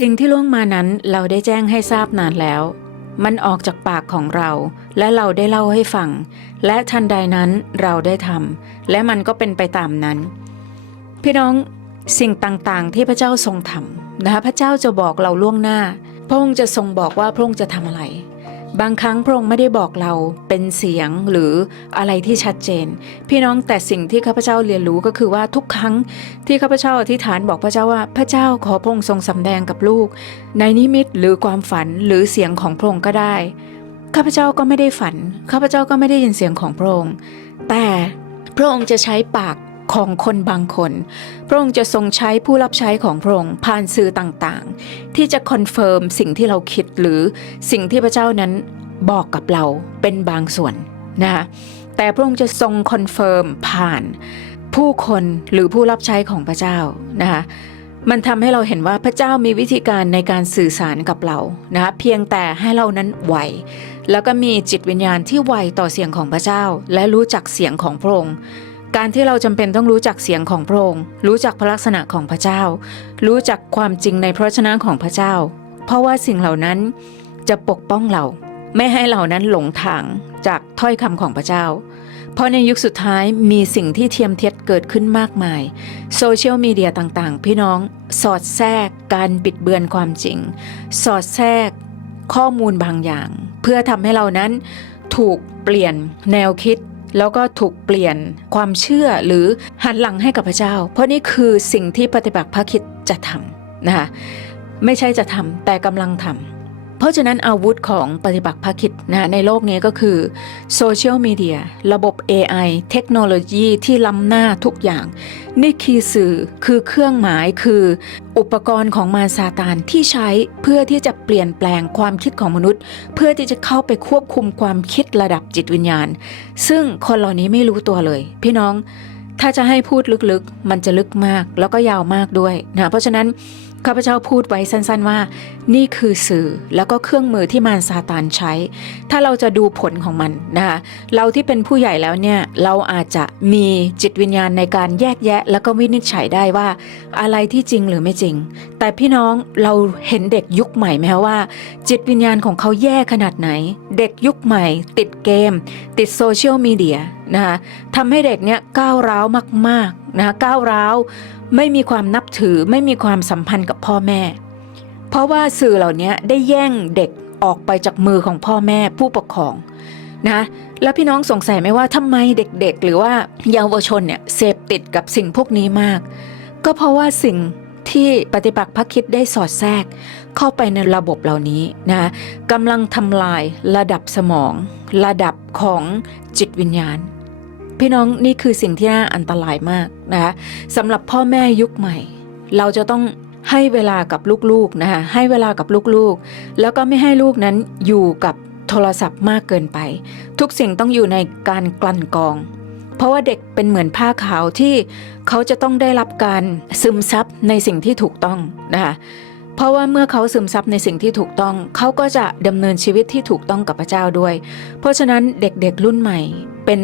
สิ่งที่ล่วงมานั้นเราได้แจ้งให้ทราบนานแล้ว มันออกจากปากของเรา และเราได้เล่าให้ฟัง และทันใดนั้นเราได้ทำและมันก็เป็นไปตามนั้น พี่น้องสิ่งต่างๆ ที่พระเจ้าทรงทำนะคะพระเจ้าจะบอกเราล่วงหน้า พระองค์จะทรงบอกว่าพระองค์จะทำอะไร บางครั้งพระองค์ไม่ได้บอกเราเป็นเสียงหรืออะไรที่ชัดเจน พี่น้องแต่สิ่งที่ข้าพเจ้าเรียนรู้ก็คือว่าทุกครั้งที่ข้าพเจ้าอธิษฐานบอกพระเจ้าว่าพระเจ้าขอพระองค์ทรงสำแดงกับลูก ในนิมิตหรือความฝันหรือเสียงของพระองค์ก็ได้ข้าพเจ้าก็ไม่ได้ฝันข้าพเจ้าก็ไม่ได้ยินเสียงของพระองค์แต่พระองค์จะใช้ปาก ของคนบางคน พระองค์จะทรงใช้ผู้รับใช้ของพระองค์ผ่านสื่อต่างๆ ที่จะคอนเฟิร์มสิ่งที่เราคิดหรือสิ่งที่พระเจ้านั้นบอกกับเราเป็นบางส่วนนะคะแต่พระองค์จะทรงคอนเฟิร์มผ่านผู้คนหรือผู้รับใช้ของพระเจ้านะคะมันทำให้เราเห็นว่าพระเจ้ามีวิธีการในการสื่อสารกับเรานะคะเพียงแต่ให้เรานั้นไหวแล้วก็มีจิตวิญญาณที่ไวต่อเสียงของพระเจ้า และรู้จักเสียงของพระองค์ การที่เราจำเป็นต้องรู้จักเสียงของพระองค์ รู้จักพระลักษณะของพระเจ้า รู้จักความจริงในพระวจนะของพระเจ้า เพราะว่าสิ่งเหล่านั้นจะปกป้องเรา ไม่ให้เหล่านั้นหลงทางจากถ้อยคำของพระเจ้า เพราะในยุคสุดท้ายมีสิ่งที่เทียมเทียดเกิดขึ้นมากมาย โซเชียลมีเดียต่างๆ พี่น้องสอดแทรกการบิดเบือนความจริง สอดแทรกข้อมูลบางอย่าง เพื่อทำให้เรานั้นถูกเปลี่ยนแนวคิด แล้วก็ถูกเปลี่ยนความเชื่อหรือหันหลังให้กับพระเจ้า เพราะนี่คือสิ่งที่ปฏิบัติพระคิดจะทำนะคะไม่ใช่จะทำแต่กำลังทำ เพราะฉะนั้นอาวุธของปฏิบัติภาคิดนะในโลกนี้ก็คือโซเชียลมีเดียระบบ AI เทคโนโลยีที่ล้ำหน้าทุกอย่าง นี่คือสื่อคือเครื่องหมายคืออุปกรณ์ของมารซาตานที่ใช้เพื่อที่จะเปลี่ยนแปลงความคิดของมนุษย์ เพื่อที่จะเข้าไปควบคุมความคิดระดับจิตวิญญาณ ซึ่งคนเหล่านี้ไม่รู้ตัวเลย พี่น้องถ้าจะให้พูดลึกๆ มันจะลึกมากแล้วก็ยาวมากด้วยนะเพราะฉะนั้น ข้าพเจ้าพูดไว้สั้นๆว่า นี่คือสื่อแล้วก็เครื่องมือที่มารซาตานใช้ ถ้าเราจะดูผลของมันนะคะเราที่เป็นผู้ใหญ่แล้วเนี่ยเราอาจจะมีจิตวิญญาณในการแยกแยะ แล้วก็วินิจฉัยได้ว่า อะไรที่จริงหรือไม่จริง แต่พี่น้องเราเห็นเด็กยุคใหม่ไหมคะว่า จิตวิญญาณของเขาแย่ขนาดไหน เด็กยุคใหม่ ติดเกม ติดโซเชียลมีเดีย นะคะทำให้เด็กเนี่ยก้าวร้าวมากๆนะคะก้าวร้าวไม่มีความนับถือไม่มีความสัมพันธ์กับพ่อแม่ เพราะว่าสื่อเหล่านี้ได้แย่งเด็กออกไปจากมือของพ่อแม่ผู้ปกครองนะแล้วพี่น้องสงสัยไหมว่าทำไมเด็กๆ หรือว่าเยาวชนเนี่ยเสพติดกับสิ่งพวกนี้มาก ก็เพราะว่าสิ่งที่ปฏิบัติพักคิดได้สอดแทรกเข้าไปในระบบเหล่านี้นะกำลังทำลายระดับสมอง ระดับของจิตวิญญาณ พี่น้องนี่คือสิ่งที่น่าอันตรายมากนะคะสำหรับพ่อแม่ยุคใหม่ เราจะต้องให้เวลากับลูกๆนะคะให้เวลากับลูกๆ แล้วก็ไม่ให้ลูกนั้นอยู่กับโทรศัพท์มากเกินไป ทุกสิ่งต้องอยู่ในการกลั่นกรอง เพราะว่าเด็กเป็นเหมือนผ้าขาวที่เขาจะต้องได้รับการซึมซับในสิ่งที่ถูกต้องนะคะเพราะว่าเมื่อเขาซึมซับในสิ่งที่ถูกต้อง เขาก็จะดำเนินชีวิตที่ถูกต้องกับพระเจ้าด้วย เพราะฉะนั้นเด็กๆรุ่นใหม่เป็น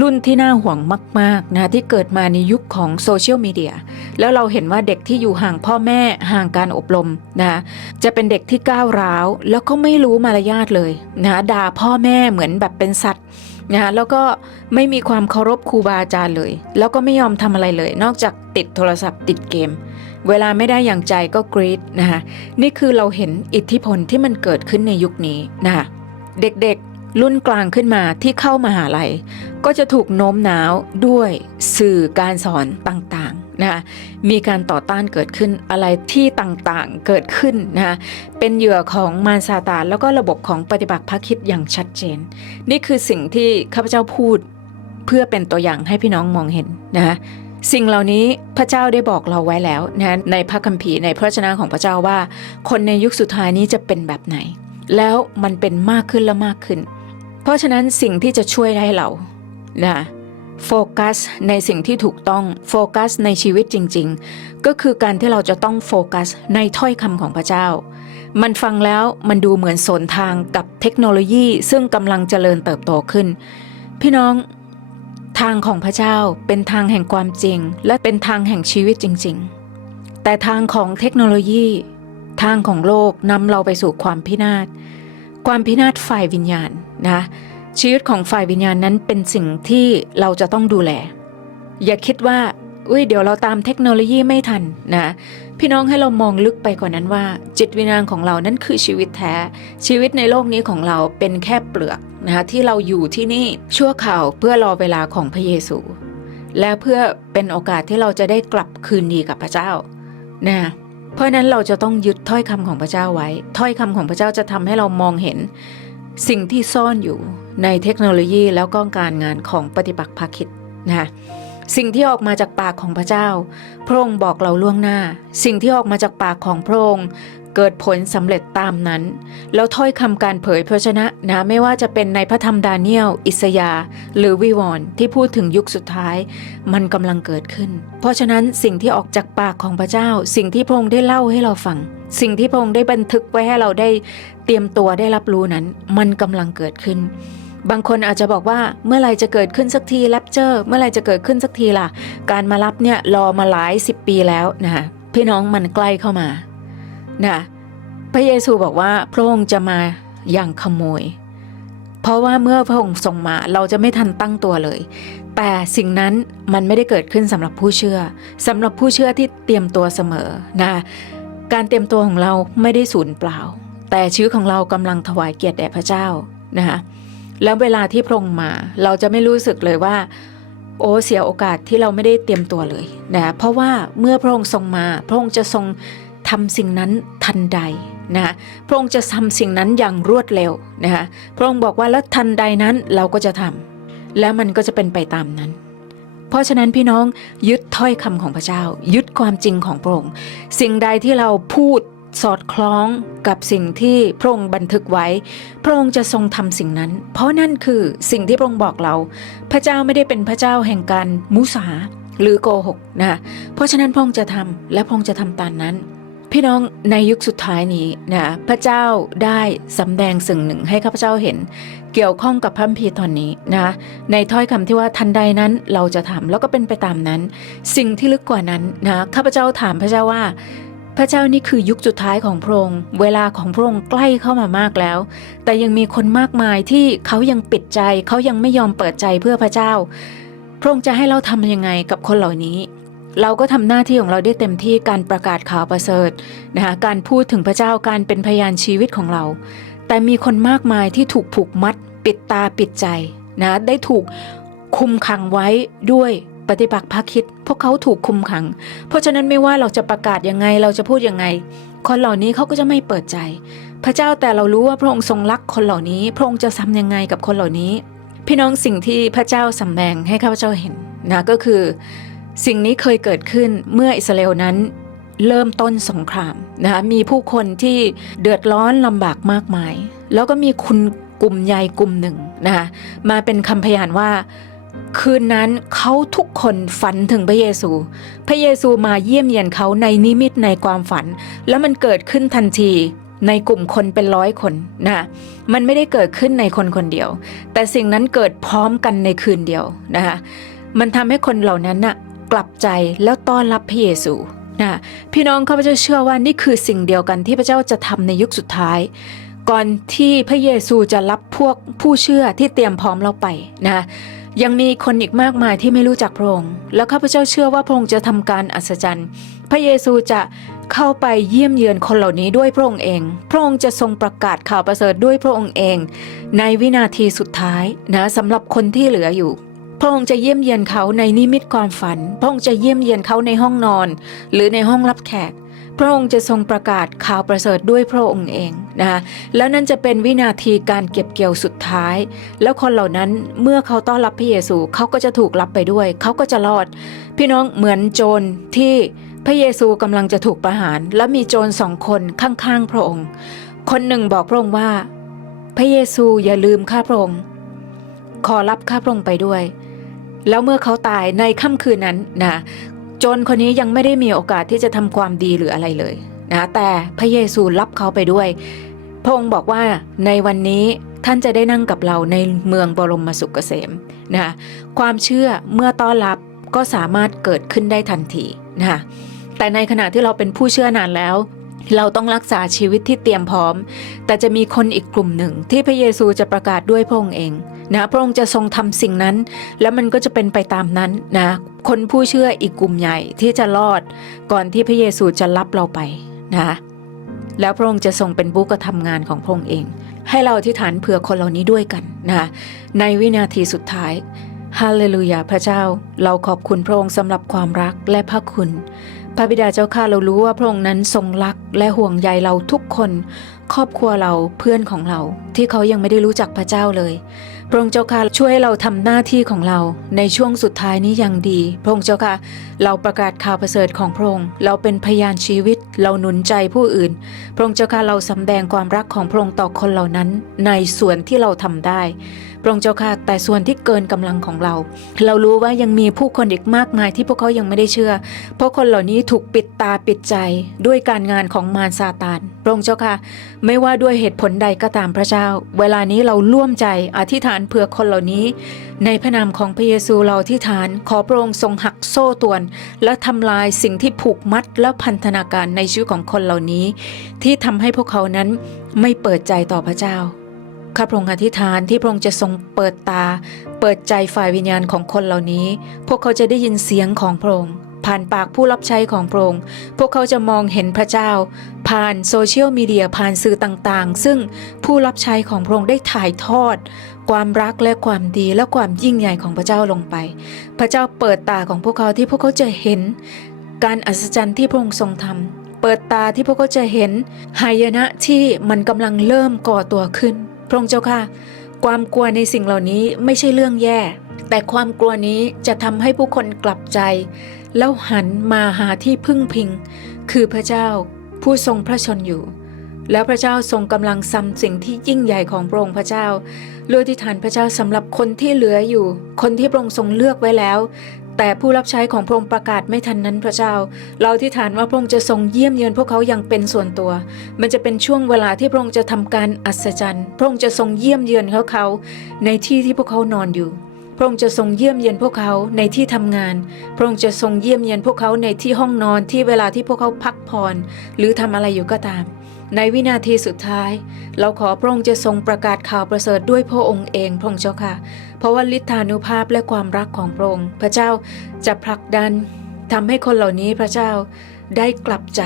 รุ่นที่น่าห่วงมากๆนะที่เกิดมาในยุคของโซเชียลมีเดียแล้วเราเห็นว่าเด็กที่อยู่ห่างพ่อแม่ห่างการอบรมนะจะเป็นเด็กที่ก้าวร้าว แล้วก็ไม่รู้มารยาทเลยนะด่าพ่อแม่เหมือนแบบเป็นสัตว์นะแล้วก็ไม่มีความเคารพครูบาอาจารย์เลย แล้วก็ไม่ยอมทำอะไรเลย นอกจากติดโทรศัพท์ติดเกม เวลาไม่ได้อย่างใจก็กรีดนะคะนี่คือเราเห็นอิทธิพลที่มันเกิดขึ้นในยุคนี้นะคะเด็กๆ รุ่นกลางขึ้นมาที่เข้ามาหาลัย ก็จะถูกโน้มน้าวด้วยสื่อการสอนต่างๆนะคะมีการต่อต้านเกิดขึ้นอะไรที่ต่างๆเกิดขึ้นนะคะเป็นเหยื่อของมารซาตานแล้วก็ระบบของปฏิบัติภาคิดอย่างชัดเจน นี่คือสิ่งที่ข้าพเจ้าพูดเพื่อเป็นตัวอย่างให้พี่น้องมองเห็นนะคะสิ่งเหล่านี้พระเจ้าได้บอกเราไว้แล้วนะในพระคัมภีร์ในพระชนะของพระเจ้าว่า คนในยุคสุดท้ายนี้จะเป็นแบบไหน แล้วมันเป็นมากขึ้นและมากขึ้น เพราะฉะนั้นสิ่งที่จะช่วยให้เรานะโฟกัสในสิ่งที่ถูกต้องโฟกัสในชีวิตจริง ๆ ก็คือการที่เราจะต้องโฟกัสในถ้อยคำของพระเจ้า มันฟังแล้วมันดูเหมือนสนทางกับเทคโนโลยีซึ่งกำลังเจริญเติบโตขึ้น พี่น้องทางของพระเจ้าเป็นทางแห่งความจริง และเป็นทางแห่งชีวิตจริง ๆ แต่ทางของเทคโนโลยี ทางของโลกนำเราไปสู่ความพินาศ ความพินาศฝ่ายวิญญาณนะชีวิตของฝ่ายวิญญาณนั้นเป็นสิ่งที่เราจะต้องดูแล อย่าคิดว่าอุ้ยเดี๋ยวเราตามเทคโนโลยีไม่ทันนะพี่น้องให้เรามองลึกไปกว่านั้นว่า จิตวิญญาณของเรานั้นคือชีวิตแท้ ชีวิตในโลกนี้ของเราเป็นแค่เปลือกนะคะที่เราอยู่ที่นี่ชั่วข่าวเพื่อรอเวลาของพระเยซู และเพื่อเป็นโอกาสที่เราจะได้กลับคืนดีกับพระเจ้านะ เพราะนั้นเราจะต้องยึดถ้อยคำของพระเจ้าไว้ ถ้อยคำของพระเจ้าจะทำให้เรามองเห็น สิ่งที่ซ่อนอยู่ในเทคโนโลยีแล้วก็การงานของปฏิปักษ์ภาคิดนะคะ สิ่งที่ออกมาจากปากของพระเจ้า พระองค์บอกเราล่วงหน้า สิ่งที่ออกมาจากปากของพระองค์เกิดผลสำเร็จตามนั้น แล้วถ้อยคำการเผยพระชนะนะไม่ว่าจะเป็นในพระธรรมดาเนียล อิสยา หรือวิวรณ์ที่พูดถึงยุคสุดท้าย มันกำลังเกิดขึ้น เพราะฉะนั้นสิ่งที่ออกจากปากของพระเจ้า สิ่งที่พระองค์ได้เล่าให้เราฟัง สิ่งที่พระองค์ได้บันทึกไว้ให้เราได้เตรียมตัวได้รับรู้นั้น มันกำลังเกิดขึ้น บางคนอาจจะบอกว่าเมื่อไรจะเกิดขึ้นสักทีแรปเจอร์เมื่อไรจะเกิดขึ้นสักทีล่ะ การมารับเนี่ยรอมาหลายสิบปีแล้วนะคะพี่น้องมันใกล้เข้ามานะพระเยซูบอกว่าพระองค์จะมาอย่างขโมย เพราะว่าเมื่อพระองค์ทรงมาเราจะไม่ทันตั้งตัวเลย แต่สิ่งนั้นมันไม่ได้เกิดขึ้นสำหรับผู้เชื่อสำหรับผู้เชื่อที่เตรียมตัวเสมอนะการเตรียมตัวของเราไม่ได้สูญเปล่า แต่ชีวิตของเรากำลังถวายเกียรติแด่พระเจ้านะคะ แล้วเวลาที่พระองค์มา เราจะไม่รู้สึกเลยว่า โอ้เสียโอกาสที่เราไม่ได้เตรียมตัวเลยนะเพราะว่าเมื่อพระองค์ทรงมา พระองค์จะทรงทำสิ่งนั้นทันใดนะพระองค์จะทำสิ่งนั้นอย่างรวดเร็วนะคะพระองค์บอกว่าแล้วทันใดนั้นเราก็จะทำแล้วมันก็จะเป็นไปตามนั้น เพราะฉะนั้นพี่น้องยึดถ้อยคำของพระเจ้า ยึดความจริงของพระองค์ สิ่งใดที่เราพูด สอดคล้องกับสิ่งที่พระองค์บันทึกไว้ พระองค์จะทรงทำสิ่งนั้น เพราะนั่นคือสิ่งที่พระองค์บอกเรา พระเจ้าไม่ได้เป็นพระเจ้าแห่งการมุสาหรือโกหกนะเพราะฉะนั้นพระองค์จะทำและพระองค์จะทำตามนั้น พี่น้องในยุคสุดท้ายนี้นะพระเจ้าได้สำแดงสิ่งหนึ่งให้ข้าพเจ้าเห็น เกี่ยวข้องกับพระคัมภีตอนนี้นะในถ้อยคำที่ว่าทันใดนั้นเราจะทำแล้วก็เป็นไปตามนั้น สิ่งที่ลึกกว่านั้นนะข้าพเจ้าถามพระเจ้าว่า พระเจ้านี่คือยุคสุดท้ายของพระองค์ เวลาของพระองค์ใกล้เข้ามามากแล้ว แต่ยังมีคนมากมายที่เขายังปิดใจ เขายังไม่ยอมเปิดใจเพื่อพระเจ้า พระองค์จะให้เราทำยังไงกับคนเหล่านี้ เราก็ทำหน้าที่ของเราได้เต็มที่การประกาศข่าวประเสริฐนะคะการพูดถึงพระเจ้าการเป็นพยานชีวิตของเรา แต่มีคนมากมายที่ถูกผูกมัด ปิดตาปิดใจนะได้ถูกคุมขังไว้ด้วย ปฏิบัติภาคิด พวกเขาถูกคุมขัง เพราะฉะนั้นไม่ว่าเราจะประกาศยังไงเราจะพูดยังไง คนเหล่านี้เขาก็จะไม่เปิดใจ พระเจ้าแต่เรารู้ว่าพระองค์ทรงรักคนเหล่านี้ พระองค์จะทำยังไงกับคนเหล่านี้ พี่น้องสิ่งที่พระเจ้าสำแดงให้ข้าพเจ้าเห็นนะก็คือ สิ่งนี้เคยเกิดขึ้นเมื่ออิสราเอลนั้นเริ่มต้นสงครามนะคะมีผู้คนที่เดือดร้อนลำบากมากมาย แล้วก็มีคุณกลุ่มใหญ่กลุ่มหนึ่งนะคะมาเป็นคำพยานว่า คืนนั้นเขาทุกคนฝันถึงพระเยซู พระเยซูมาเยี่ยมเยียนเขาในนิมิตในความฝัน แล้วมันเกิดขึ้นทันทีในกลุ่มคนเป็นร้อยคนนะมันไม่ได้เกิดขึ้นในคนคนเดียว แต่สิ่งนั้นเกิดพร้อมกันในคืนเดียวนะคะมันทำให้คนเหล่านั้นน่ะกลับใจแล้วต้อนรับพระเยซูนะพี่น้องข้าพเจ้าเชื่อว่านี่คือสิ่งเดียวกันที่พระเจ้าจะทำในยุคสุดท้าย ก่อนที่พระเยซูจะรับพวกผู้เชื่อที่เตรียมพร้อมเราไปนะ ยังมีคนอีกมากมายที่ไม่รู้จักพระองค์ แล้วข้าพเจ้าเชื่อว่าพระองค์จะทำการอัศจรรย์ พระเยซูจะเข้าไปเยี่ยมเยือนคนเหล่านี้ด้วยพระองค์เอง พระองค์จะทรงประกาศข่าวประเสริฐด้วยพระองค์เอง ในวินาทีสุดท้ายนะสำหรับคนที่เหลืออยู่พระองค์จะเยี่ยมเยียนเขาในนิมิตความฝัน พระองค์จะเยี่ยมเยียนเขาในห้องนอน หรือในห้องรับแขก พระองค์จะทรงประกาศข่าวประเสริฐด้วยพระองค์เองนะคะแล้วนั่นจะเป็นวินาทีการเก็บเกี่ยวสุดท้าย แล้วคนเหล่านั้นเมื่อเขาต้อนรับพระเยซูเขาก็จะถูกรับไปด้วย เขาก็จะรอด พี่น้องเหมือนโจรที่พระเยซูกำลังจะถูกประหาร และมีโจรสองคนข้างๆพระองค์ คนหนึ่งบอกพระองค์ว่า พระเยซูอย่าลืมข้าพระองค์ขอรับข้าพระองค์ไปด้วย แล้วเมื่อเขาตายในค่ำคืนนั้นนะ จนคนนี้ยังไม่ได้มีโอกาสที่จะทำความดีหรืออะไรเลยนะแต่พระเยซูรับเขาไปด้วย พระองค์บอกว่าในวันนี้ท่านจะได้นั่งกับเราในเมืองบรมสุขเกษมนะความเชื่อเมื่อต้อนรับก็สามารถเกิดขึ้นได้ทันทีนะแต่ในขณะที่เราเป็นผู้เชื่อนานแล้ว เราต้องรักษาชีวิตที่เตรียมพร้อม แต่จะมีคนอีกกลุ่มหนึ่งที่พระเยซูจะประกาศด้วยพระองค์เองนะพระองค์จะทรงทำสิ่งนั้น แล้วมันก็จะเป็นไปตามนั้นนะคนผู้เชื่ออีกกลุ่มใหญ่ที่จะรอดก่อนที่พระเยซูจะรับเราไปนะแล้วพระองค์จะทรงเป็นผู้กระทำงานของพระองค์เอง ให้เราอธิษฐานเผื่อคนเหล่านี้ด้วยกันนะในวินาทีสุดท้ายฮาเลลูยาพระเจ้า เราขอบคุณพระองค์สำหรับความรักและพระคุณ พระบิดาเจ้าข้าเรารู้ว่าพระองค์นั้นทรงรักและห่วงใยเราทุกคน ครอบครัวเราเพื่อนของเรา ที่เขายังไม่ได้รู้จักพระเจ้าเลย พระองค์เจ้าค่ะช่วยให้เราทำหน้าที่ของเราในช่วงสุดท้ายนี้อย่างดี พระองค์เจ้าค่ะเราประกาศข่าวประเสริฐของพระองค์เราเป็นพยานชีวิต เราหนุนใจผู้อื่น พระองค์เจ้าค่ะเราสำแดงความรักของพระองค์ต่อคนเหล่านั้น ในส่วนที่เราทำได้พระองค์เจ้าค่ะแต่ส่วนที่เกินกำลังของเรา เรารู้ว่ายังมีผู้คนอีกมากมายที่พวกเขายังไม่ได้เชื่อ เพราะคนเหล่านี้ถูกปิดตาปิดใจด้วยการงานของมารซาตานพระองค์เจ้าค่ะ ไม่ว่าด้วยเหตุผลใดก็ตามพระเจ้า เวลานี้เราร่วมใจอธิษฐานเผื่อคนเหล่านี้ ในพระนามของพระเยซูเราอธิษฐานขอพระองค์ทรงหักโซ่ตวน และทำลายสิ่งที่ผูกมัดและพันธนาการในชีวิตของคนเหล่านี้ ที่ทำให้พวกเขานั้นไม่เปิดใจต่อพระเจ้า ข้าพระองค์อธิษฐานที่พระองค์จะทรงเปิดตา เปิดใจฝ่ายวิญญาณของคนเหล่านี้ พวกเขาจะได้ยินเสียงของพระองค์ผ่านปากผู้รับใช้ของพระองค์ พวกเขาจะมองเห็นพระเจ้า ผ่านโซเชียลมีเดียผ่านสื่อต่างๆ ซึ่งผู้รับใช้ของพระองค์ได้ถ่ายทอด ความรักและความดีและความยิ่งใหญ่ของพระเจ้าลงไป พระเจ้าเปิดตาของพวกเขาที่พวกเขาจะเห็น การอัศจรรย์ที่พระองค์ทรงทำเปิดตาที่พวกเขาจะเห็นหายนะที่มันกำลังเริ่มก่อตัวขึ้น พระองค์เจ้าค่ะ ความกลัวในสิ่งเหล่านี้ไม่ใช่เรื่องแย่ แต่ความกลัวนี้จะทำให้ผู้คนกลับใจ แล้วหันมาหาที่พึ่งพิง คือพระเจ้าผู้ทรงพระชนอยู่ แล้วพระเจ้าทรงกำลังซ้ำสิ่งที่ยิ่งใหญ่ของพระองค์พระเจ้าเลือที่ฐานพระเจ้าสำหรับคนที่เหลืออยู่ คนที่พระองค์ทรงเลือกไว้แล้ว แต่ผู้รับใช้ของพระองค์ประกาศไม่ทันนั้นพระเจ้า เราที่ฐานว่าพระองค์จะทรงเยี่ยมเยือนพวกเขาอย่างเป็นส่วนตัว มันจะเป็นช่วงเวลาที่พระองค์จะทำการอัศจรรย์ พระองค์จะทรงเยี่ยมเยือนเขาเขา ในที่ที่พวกเขานอนอยู่ พระองค์จะทรงเยี่ยมเยียนพวกเขาในที่ทำงาน พระองค์จะทรงเยี่ยมเยียนพวกเขาในที่ห้องนอนที่เวลาที่พวกเขาพักผ่อนหรือทำอะไรอยู่ก็ตาม ในวินาทีสุดท้าย เราขอพระองค์จะทรงประกาศข่าวประเสริฐด้วยพระองค์เองพระองค์เจ้าค่ะ เพราะว่าฤทธานุภาพและความรักของพระองค์พระเจ้าจะผลักดันทำให้คนเหล่านี้พระเจ้าได้กลับใจ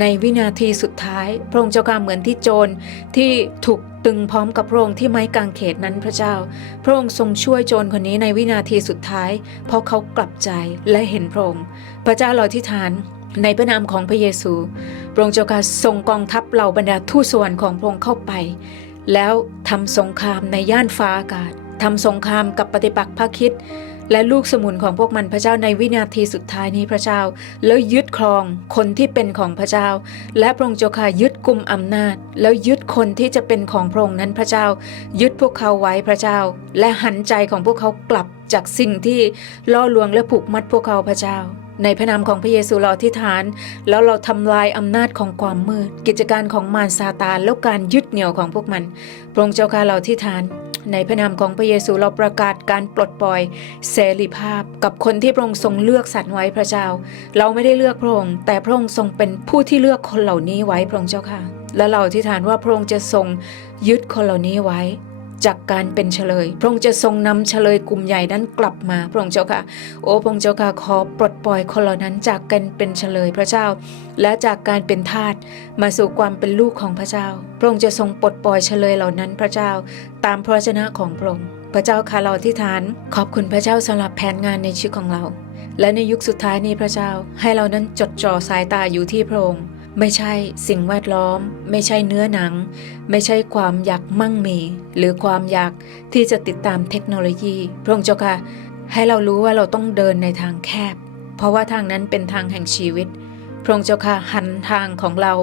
ในวินาทีสุดท้าย พระองค์เจ้าค่ะเหมือนที่โจรที่ถูกตึงพร้อมกับพระองค์ที่ไม้กางเขนนั้นพระเจ้า พระองค์ทรงช่วยโจรคนนี้ในวินาทีสุดท้าย เพราะเขากลับใจและเห็นพระองค์พระเจ้าเราที่ฐาน ในพระนามของพระเยซู พระองค์เจ้าค่ะทรงกองทัพเหล่าบรรดาทูตสวรรค์ของพระองค์เข้าไป แล้วทำสงครามในย่านฟ้าอากาศทำสงครามกับปฏิปักษ์พระคิดและลูกสมุนของพวกมันพระเจ้าในวินาทีสุดท้ายนี้พระเจ้า แล้วยึดครองคนที่เป็นของพระเจ้า และพระองค์เจ้าค่ะยึดกลุ่มอำนาจ แล้วยึดคนที่จะเป็นของพระองค์นั้นพระเจ้า ยึดพวกเขาไว้พระเจ้า และหันใจของพวกเขากลับจากสิ่งที่ล่อลวงและผูกมัดพวกเขาพระเจ้า ในพระนามของพระเยซูเราอธิษฐาน แล้วเราทำลายอำนาจของความมืด กิจการของมารซาตานแล้วการยึดเหนี่ยวของพวกมัน พระองค์เจ้าค่ะเราอธิษฐาน ในพระนามของพระเยซูเราประกาศการปลดปล่อยเสรีภาพ กับคนที่พระองค์ทรงเลือกสรรไว้พระเจ้า เราไม่ได้เลือกพระองค์ แต่พระองค์ทรงเป็นผู้ที่เลือกคนเหล่านี้ไว้พระองค์เจ้าค่ะ และเราอธิษฐานว่าพระองค์จะทรงยึดคนเหล่านี้ไว้ จากการเป็นเฉลย พระองค์จะทรงนำเฉลยกลุ่มใหญ่นั้นกลับมา พระองค์เจ้าค่ะ โอ้พระองค์เจ้าค่ะขอปลดปล่อยคนเหล่านั้นจากการเป็นเฉลยพระเจ้า และจากการเป็นทาสมาสู่ความเป็นลูกของพระเจ้า พระองค์จะทรงปลดปล่อยเฉลยเหล่านั้นพระเจ้า ตามพระวจนะของพระองค์ พระเจ้าค่ะเราที่ฐาน ขอบคุณพระเจ้าสำหรับแผนงานในชีวิตของเรา และในยุคสุดท้ายนี้พระเจ้า ให้เรานั้นจดจ่อสายตาอยู่ที่พระองค์ ไม่ใช่สิ่งแวดล้อม ไม่ใช่เนื้อหนัง ไม่ใช่ความอยากมั่งมี หรือความอยากที่จะติดตามเทคโนโลยี พระองค์เจ้าค่ะให้เรารู้ว่าเราต้องเดินในทางแคบ เพราะว่าทางนั้นเป็นทางแห่งชีวิต พระองค์เจ้าค่ะหันทางของเรา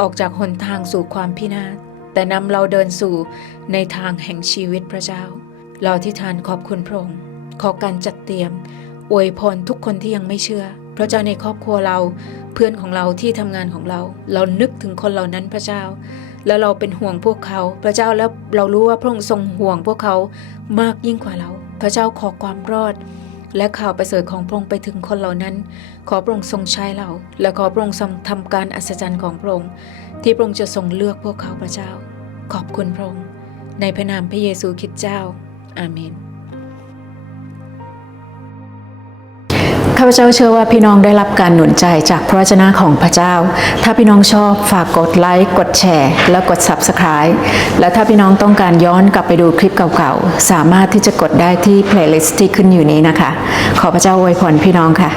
ออกจากหนทางสู่ความพินาศแต่นำเราเดินสู่ในทางแห่งชีวิตพระเจ้า เราที่ทานขอบคุณพระองค์ขอการจัดเตรียมอวยพรทุกคนที่ยังไม่เชื่อ พระเจ้าในครอบครัวเราเพื่อนของเราที่ทำงานของเรา เรานึกถึงคนเหล่านั้นพระเจ้า แล้วเราเป็นห่วงพวกเขา พระเจ้าแล้วเรารู้ว่าพระองค์ทรงห่วงพวกเขามากยิ่งกว่าเรา พระเจ้าขอความรอด และข่าวประเสริฐของพระองค์ไปถึงคนเหล่านั้น ขอพระองค์ทรงใช้เรา และขอพระองค์ทรงทำการอัศจรรย์ของพระองค์ที่พระองค์จะทรงเลือกพวกเขาพระเจ้า ขอบคุณพระองค์ในพระนามพระเยซูคริสต์เจ้า อาเมน ข้าพเจ้าเชื่อว่าพี่น้องได้รับการหนุนใจจากพระวจนะของพระเจ้า ถ้าพี่น้องชอบฝากกดไลค์ กดแชร์ และกด Subscribe และถ้าพี่น้องต้องการย้อนกลับไปดูคลิปเก่าๆ สามารถที่จะกดได้ที่ playlist ที่ขึ้นอยู่นี้นะคะ ขอพระเจ้าอวยพรพี่น้องค่ะ